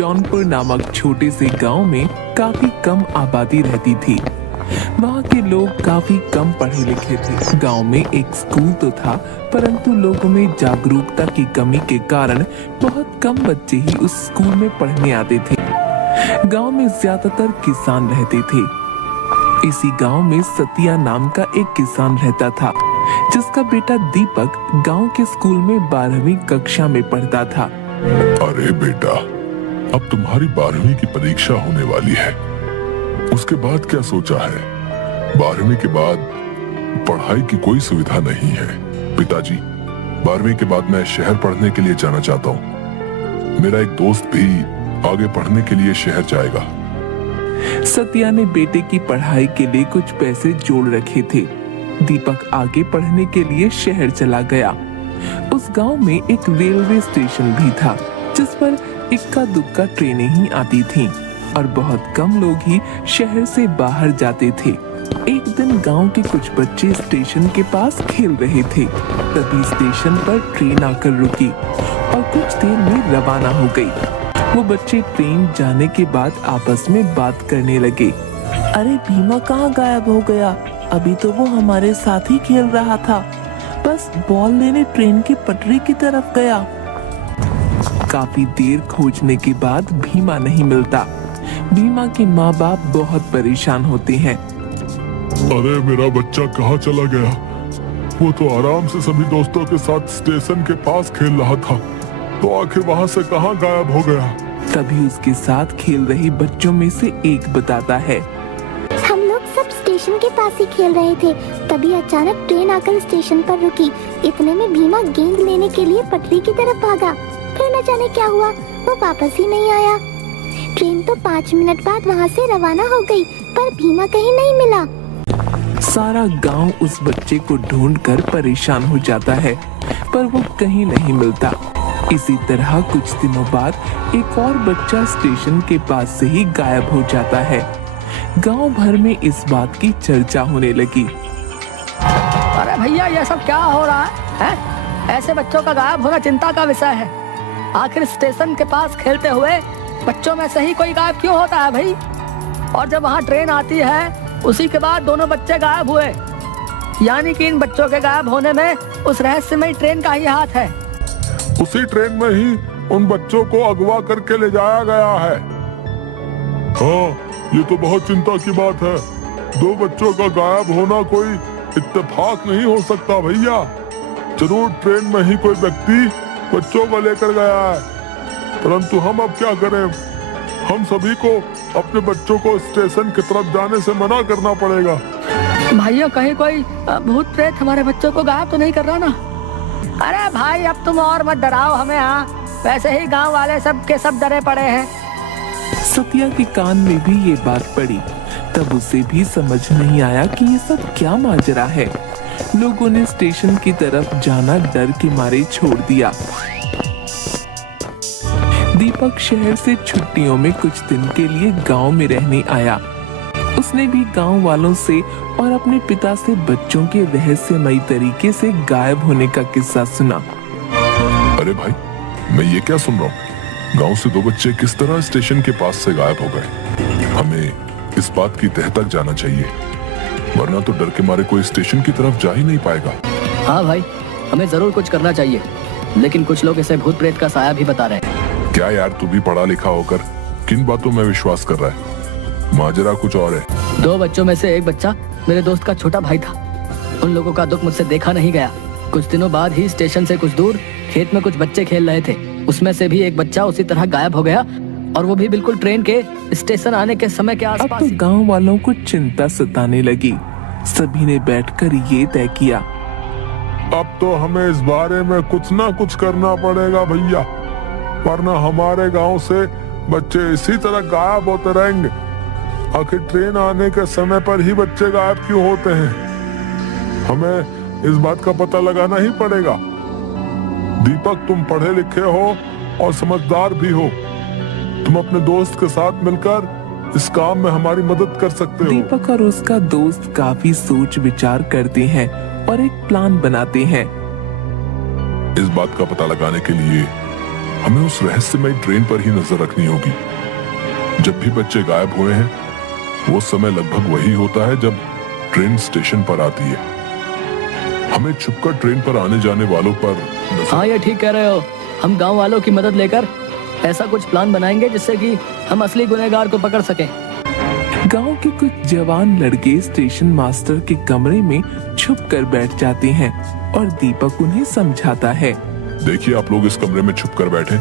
जौनपुर नामक छोटे से गांव में काफी कम आबादी रहती थी। वहाँ के लोग काफी कम पढ़े लिखे थे। गांव में एक स्कूल तो था, परंतु लोगों में जागरूकता की कमी के कारण बहुत कम बच्चे ही उस स्कूल में पढ़ने आते थे। गांव में ज्यादातर किसान रहते थे। इसी गांव में सतिया नाम का एक किसान रहता था, जिसका बेटा दीपक गांव के स्कूल में 12वीं कक्षा में पढ़ता था। अरे बेटा, अब तुम्हारी 12वीं की परीक्षा होने वाली है। उसके बाद क्या सोचा है? 12वीं के बाद पढ़ाई की कोई सुविधा नहीं है। पिताजी, 12वीं के बाद मैं शहर पढ़ने के लिए जाना चाहता हूँ। मेरा एक दोस्त भी आगे पढ़ने के लिए शहर जाएगा। सतिया ने बेटे की पढ़ाई के लिए कुछ पैसे जोड़ रखे थे। दीपक आगे पढ़ने के लिए शहर चला गया। उस गांव में एक रेलवे स्टेशन भी था, जिस पर इक्का दुक्का ट्रेनें ही आती थीं और बहुत कम लोग ही शहर से बाहर जाते थे। एक दिन गांव के कुछ बच्चे स्टेशन के पास खेल रहे थे। तभी स्टेशन पर ट्रेन आकर रुकी और कुछ देर में रवाना हो गई। वो बच्चे ट्रेन जाने के बाद आपस में बात करने लगे। अरे भीमा कहाँ गायब हो गया? अभी तो वो हमारे साथ ही खेल रहा था, बस बॉल लेने ट्रेन की पटरी की तरफ गया। काफी देर खोजने के बाद भीमा नहीं मिलता। भीमा के माँ बाप बहुत परेशान होते हैं। अरे मेरा बच्चा कहाँ चला गया? वो तो आराम से सभी दोस्तों के साथ स्टेशन के पास खेल रहा था, तो आखिर वहाँ से कहाँ गायब हो गया? तभी उसके साथ खेल रहे बच्चों में से एक बताता है, हम लोग सब स्टेशन के पास ही खेल रहे थे। तभी अचानक ट्रेन आकर स्टेशन पर रुकी। इतने में भीमा गेंद लेने के लिए पटरी की तरफ भागा। फिर न जाने क्या हुआ, वो वापस ही नहीं आया। ट्रेन तो 5 मिनट बाद वहाँ से रवाना हो गई, पर भीमा कहीं नहीं मिला। सारा गांव उस बच्चे को ढूंढकर परेशान हो जाता है, पर वो कहीं नहीं मिलता। इसी तरह कुछ दिनों बाद एक और बच्चा स्टेशन के पास से ही गायब हो जाता है। गांव भर में इस बात की चर्चा होने लगी। अरे भैया, ये सब क्या हो रहा है? ऐसे बच्चों का गायब होना चिंता का विषय है। आखिर स्टेशन के पास खेलते हुए बच्चों में से ही कोई गायब क्यों होता है भाई? और जब वहाँ ट्रेन आती है, उसी के बाद दोनों बच्चे गायब हुए, यानी कि इन बच्चों के गायब होने में उस रहस्यमयी ट्रेन का ही हाथ है। उसी ट्रेन में ही उन बच्चों को अगवा करके ले जाया गया है। हाँ, ये तो बहुत चिंता की बात है। 2 बच्चों का गायब होना कोई इत्तेफाक नहीं हो सकता भैया। जरूर ट्रेन में ही कोई व्यक्ति बच्चों को लेकर गया है, परंतु हम अब क्या करें? हम सभी को अपने बच्चों को स्टेशन की तरफ जाने से मना करना पड़ेगा। भाइयों, कहीं कोई भूत प्रेत हमारे बच्चों को गायब तो नहीं कर रहा ना? अरे भाई, अब तुम और मत डराओ हमें। हाँ, वैसे ही गांव वाले सब के सब डरे पड़े हैं। सतिया के कान में भी ये बात पड़ी। तब उसे भी समझ नहीं आया कि ये सब क्या माजरा है। लोगों ने स्टेशन की तरफ जाना डर के मारे छोड़ दिया। दीपक शहर से छुट्टियों में कुछ दिन के लिए गांव में रहने आया। उसने भी गांव वालों से और अपने पिता से बच्चों के रहस्यमयी तरीके से गायब होने का किस्सा सुना। अरे भाई, मैं ये क्या सुन रहा हूँ? गांव से 2 बच्चे किस तरह स्टेशन के पास से गायब हो गए? हमें इस बात की तह तक जाना चाहिए, वरना तो डर के मारे कोई स्टेशन की तरफ जा ही नहीं पाएगा। हाँ भाई, हमें जरूर कुछ करना चाहिए, लेकिन कुछ लोग इसे भूत प्रेत का साया भी बता रहे हैं। क्या यार, तू भी पढ़ा लिखा होकर किन बातों में विश्वास कर रहा है? माजरा कुछ और है। 2 बच्चों में से एक बच्चा मेरे दोस्त का छोटा भाई था। उन लोगों का दुख मुझसे देखा नहीं गया। कुछ दिनों बाद ही स्टेशन से कुछ दूर खेत में कुछ बच्चे खेल रहे थे। उसमें से भी एक बच्चा उसी तरह गायब हो गया, और वो भी बिल्कुल ट्रेन के स्टेशन आने के समय के आसपास। अब तो गांव वालों को चिंता सताने लगी। सभी ने बैठकर ये तय किया, अब तो हमें इस बारे में कुछ ना कुछ करना पड़ेगा भैया, वरना हमारे गांव से बच्चे इसी तरह गायब होते रहेंगे। आखिर ट्रेन आने के समय पर ही बच्चे गायब क्यों होते हैं? हमें इस बात का पता लगाना ही पड़ेगा। दीपक, तुम पढ़े लिखे हो और समझदार भी हो। तुम अपने दोस्त के साथ मिलकर इस काम में हमारी मदद कर सकते हो। दीपक और उसका दोस्त काफी सोच विचार करते हैं और एक प्लान बनाते हैं। इस बात का पता लगाने के लिए हमें उस रहस्यमय ट्रेन पर ही नजर रखनी होगी। जब भी बच्चे गायब हुए हैं वो समय लगभग वही होता है जब ट्रेन स्टेशन पर आती है। हमें छुपकर ट्रेन पर आने जाने वालों पर हाँ ये ठीक कह रहे हो। हम गांव वालों की मदद लेकर ऐसा कुछ प्लान बनाएंगे जिससे कि हम असली गुनहगार को पकड़ सकें। गांव के कुछ जवान लड़के स्टेशन मास्टर के कमरे में छुप कर बैठ जाते हैं और दीपक उन्हें समझाता है। देखिए, आप लोग इस कमरे में छुप कर बैठे,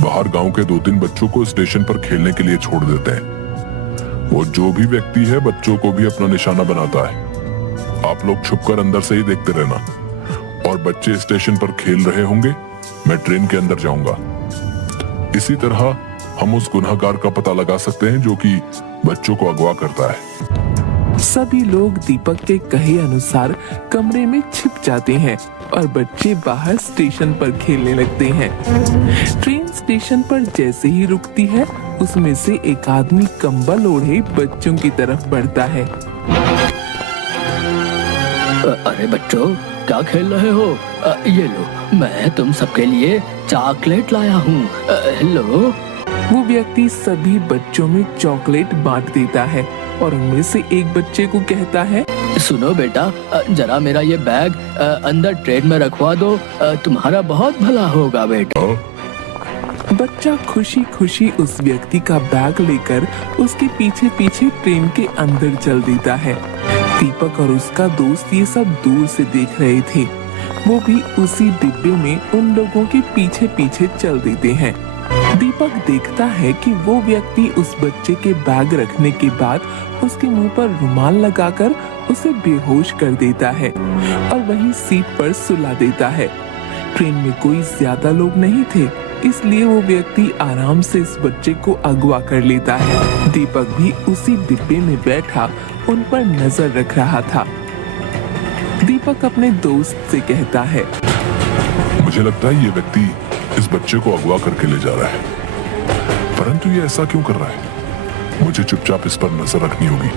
बाहर गांव के 2-3 बच्चों को स्टेशन पर खेलने के लिए छोड़ देते हैं। वो जो भी व्यक्ति है बच्चों को भी अपना निशाना बनाता है। आप लोग छुपकर अंदर से ही देखते रहना, और बच्चे स्टेशन पर खेल रहे होंगे, मैं ट्रेन के अंदर जाऊंगा। इसी तरह हम उस गुनहगार का पता लगा सकते हैं जो कि बच्चों को अगवा करता है। सभी लोग दीपक के कहे अनुसार कमरे में छिप जाते हैं और बच्चे बाहर स्टेशन पर खेलने लगते हैं। ट्रेन स्टेशन पर जैसे ही रुकती है उसमें से एक आदमी कंबल ओढ़े बच्चों की तरफ बढ़ता है। अरे बच्चों, क्या खेल रहे हो? ये लो, मैं तुम सबके लिए चॉकलेट लाया हूँ। लो। वो व्यक्ति सभी बच्चों में चॉकलेट बांट देता है और उनमें से एक बच्चे को कहता है, सुनो बेटा, जरा मेरा ये बैग अंदर ट्रेन में रखवा दो, तुम्हारा बहुत भला होगा बेटा। बच्चा खुशी खुशी उस व्यक्ति का बैग लेकर उसके पीछे पीछे ट्रेन के अंदर चल देता है। दीपक और उसका दोस्त ये सब दूर से देख रहे थे। वो भी उसी डिब्बे में उन लोगों के पीछे पीछे चल देते हैं। दीपक देखता है कि वो व्यक्ति उस बच्चे के बैग रखने के बाद उसके मुंह पर रुमाल लगाकर उसे बेहोश कर देता है और वहीं सीट पर सुला देता है। ट्रेन में कोई ज्यादा लोग नहीं थे, इसलिए वो व्यक्ति आराम से इस बच्चे को अगवा कर लेता है। दीपक भी उसी डिब्बे में बैठा उन पर नजर रख रहा था। दीपक अपने दोस्त से कहता है, मुझे लगता है ये व्यक्ति इस बच्चे को अगवा करके ले जा रहा है, परंतु ये ऐसा क्यों कर रहा है? मुझे चुपचाप इस पर नजर रखनी होगी,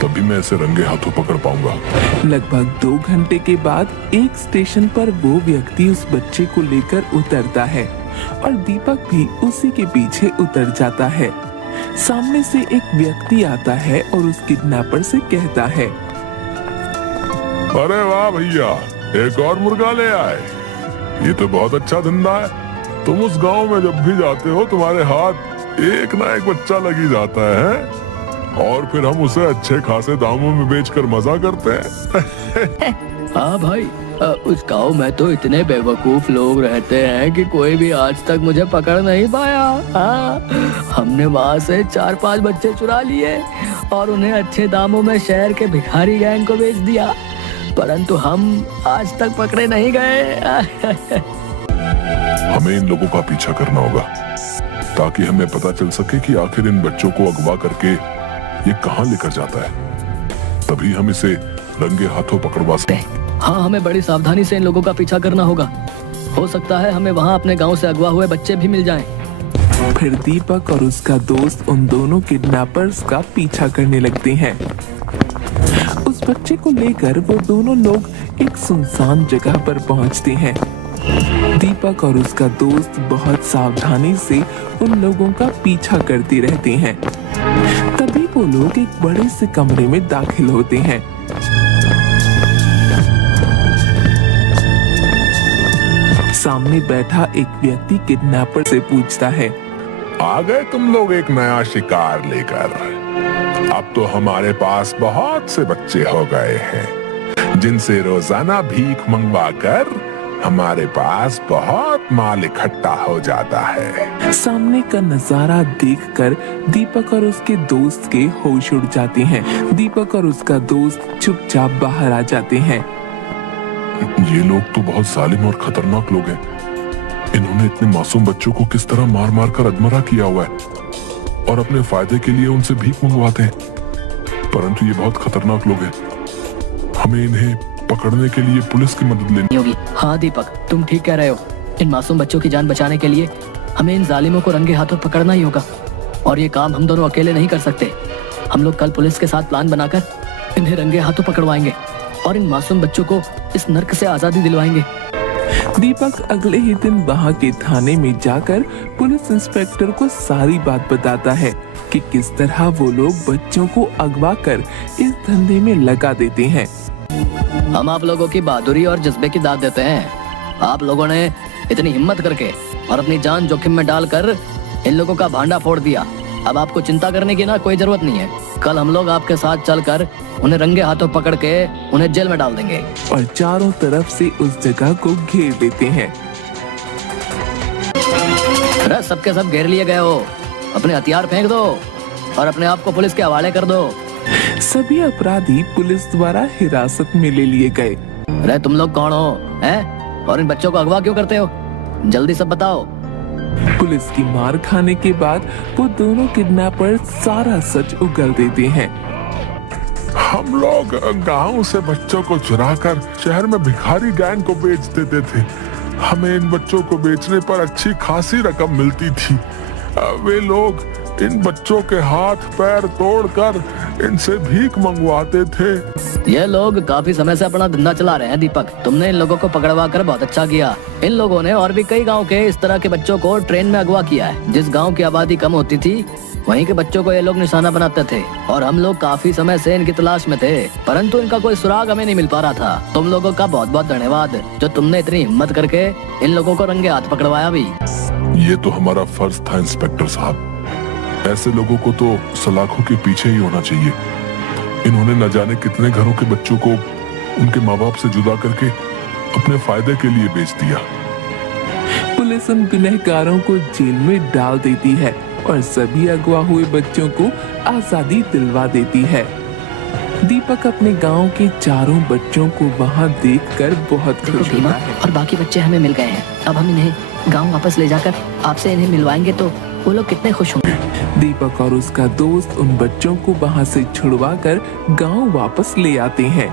तभी मैं इसे रंगे हाथों पकड़ पाऊंगा। लगभग 2 घंटे के बाद एक स्टेशन पर वो व्यक्ति उस बच्चे को लेकर उतरता है और दीपक भी उसी के पीछे उतर जाता है। सामने से एक व्यक्ति आता है और उस किडनैपर से कहता है, अरे वाह भैया, एक और मुर्गा ले आए। ये तो बहुत अच्छा धंधा है। तुम उस गांव में जब भी जाते हो तुम्हारे हाथ एक ना एक बच्चा लगी जाता है और फिर हम उसे अच्छे खासे दामों में बेचकर मजा करते हैं। हाँ भाई, उस गांव में तो इतने बेवकूफ लोग रहते हैं कि कोई भी आज तक मुझे पकड़ नहीं पाया। हाँ, हमने वहाँ से 4-5 बच्चे चुरा लिए और उन्हें अच्छे दामों में शहर के भिखारी गैंग को बेच दिया, परंतु हम आज तक पकड़े नहीं गए। हमें इन लोगों का पीछा करना होगा ताकि हमें पता चल सके कि आखिर इन बच्चों को अगवा करके ये कहाँ लेकर जाता है, तभी हम इसे रंगे हाथों पकड़वा सकते हैं। हाँ, हमें बड़ी सावधानी से इन लोगों का पीछा करना होगा। हो सकता है हमें वहाँ अपने गांव से अगवा हुए बच्चे भी मिल जाएं। फिर दीपक और उसका दोस्त उन दोनों किडनैपर्स का पीछा करने लगते हैं। उस बच्चे को लेकर वो दोनों लोग एक सुनसान जगह पर पहुंचते हैं। दीपक और उसका दोस्त बहुत सावधानी से उन लोगों का पीछा करते रहते हैं। तभी वो लोग एक बड़े से कमरे में दाखिल होते हैं। सामने बैठा एक व्यक्ति किडनैपर से पूछता है, आ गए तुम लोग एक नया शिकार लेकर? अब तो हमारे पास बहुत से बच्चे हो गए हैं जिनसे रोजाना भीख मंगवा कर हमारे पास बहुत माल इकट्ठा हो जाता है। सामने का नजारा देखकर दीपक और उसके दोस्त के होश उड़ जाते हैं। दीपक और उसका दोस्त चुपचाप बाहर आ जाते हैं। ये लोग तो बहुत जालिम और खतरनाक लोग हैं। इन्होंने इतने मासूम बच्चों को किस तरह मार मार कर अधमरा किया हुआ है और अपने फायदे के लिए उनसे भीख मंगवाते हैं। परंतु ये बहुत खतरनाक लोग हैं। हमें इन्हें पकड़ने के लिए पुलिस की मदद लेनी होगी। हाँ दीपक, तुम ठीक कह रहे हो। इन मासूम बच्चों की जान बचाने के लिए हमें इन जालिमों को रंगे हाथों पकड़ना ही होगा और ये काम हम दोनों अकेले नहीं कर सकते। हम लोग कल पुलिस के साथ प्लान बनाकर इन्हें रंगे हाथों पकड़वाएंगे और इन मासूम बच्चों को इस नर्क से आजादी दिलवाएंगे। दीपक अगले ही दिन वहाँ के थाने में जाकर पुलिस इंस्पेक्टर को सारी बात बताता है कि किस तरह वो लोग बच्चों को अगवा कर इस धंधे में लगा देते हैं। हम आप लोगों की बहादुरी और जज्बे की दाद देते हैं। आप लोगों ने इतनी हिम्मत करके और अपनी जान जोखिम में डालकर इन लोगों का भांडा फोड़ दिया। अब आपको चिंता करने की ना कोई जरूरत नहीं है। कल हम लोग आपके साथ चलकर उन्हें रंगे हाथों पकड़ के उन्हें जेल में डाल देंगे। और चारों तरफ से उस जगह को घेर लेते हैं। अरे सबके सब घेर लिए गए हो, अपने हथियार फेंक दो और अपने आप को पुलिस के हवाले कर दो। सभी अपराधी पुलिस द्वारा हिरासत में ले लिए गए। अरे तुम लोग कौन हो हैं? और इन बच्चों को अगवा क्यों करते हो? जल्दी सब बताओ। पुलिस की मार खाने के बाद वो दोनों किडनैपर सारा सच उगल देते हैं। हम लोग गांव से बच्चों को चुराकर शहर में भिखारी गैंग को बेच देते थे। हमें इन बच्चों को बेचने पर अच्छी खासी रकम मिलती थी। वे लोग इन बच्चों के हाथ पैर तोड़कर इनसे भीख मंगवाते थे। ये लोग काफी समय से अपना धंधा चला रहे हैं दीपक। तुमने इन लोगों को पकड़वा कर बहुत अच्छा किया। इन लोगों ने और भी कई गांव के इस तरह के बच्चों को ट्रेन में अगवा किया है। जिस गांव की आबादी कम होती थी वहीं के बच्चों को ये लोग निशाना बनाते थे और हम लोग काफी समय से इनकी तलाश में थे, परंतु इनका कोई सुराग हमें नहीं मिल पा रहा था। तुम लोगों का बहुत बहुत धन्यवाद जो तुमने इतनी हिम्मत करके इन लोगों को रंगे हाथ पकड़वाया भी। ये तो हमारा फर्ज था इंस्पेक्टर साहब। ऐसे लोगों को तो सलाखों के पीछे ही होना चाहिए। इन्होंने न जाने कितने घरों के बच्चों को उनके माँ बाप से जुदा करके अपने फायदे के लिए बेच दिया। पुलिस उन गुनहगारों को जेल में डाल देती है और सभी अगवा हुए बच्चों को आजादी दिलवा देती है। दीपक अपने गांव के चारों बच्चों को वहां देखकर बहुत खुश होता है। और बाकी बच्चे हमें मिल गए हैं। अब हम इन्हें गांव वापस ले जाकर आपसे इन्हें मिलवाएंगे तो वो लोग कितने खुश होंगे। दीपक और उसका दोस्त उन बच्चों को वहां से छुड़वाकर गांव वापस ले आते हैं।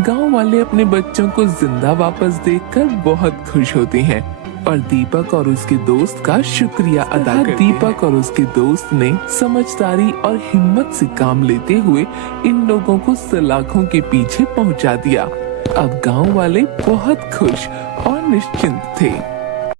गांव वाले अपने बच्चों को जिंदा वापस देखकर बहुत खुश होते हैं और दीपक और उसके दोस्त का शुक्रिया अदा करते हैं। दीपक और उसके दोस्त ने समझदारी और हिम्मत से काम लेते हुए इन लोगों को सलाखों के पीछे पहुंचा दिया। अब गांव वाले बहुत खुश और निश्चिंत थे।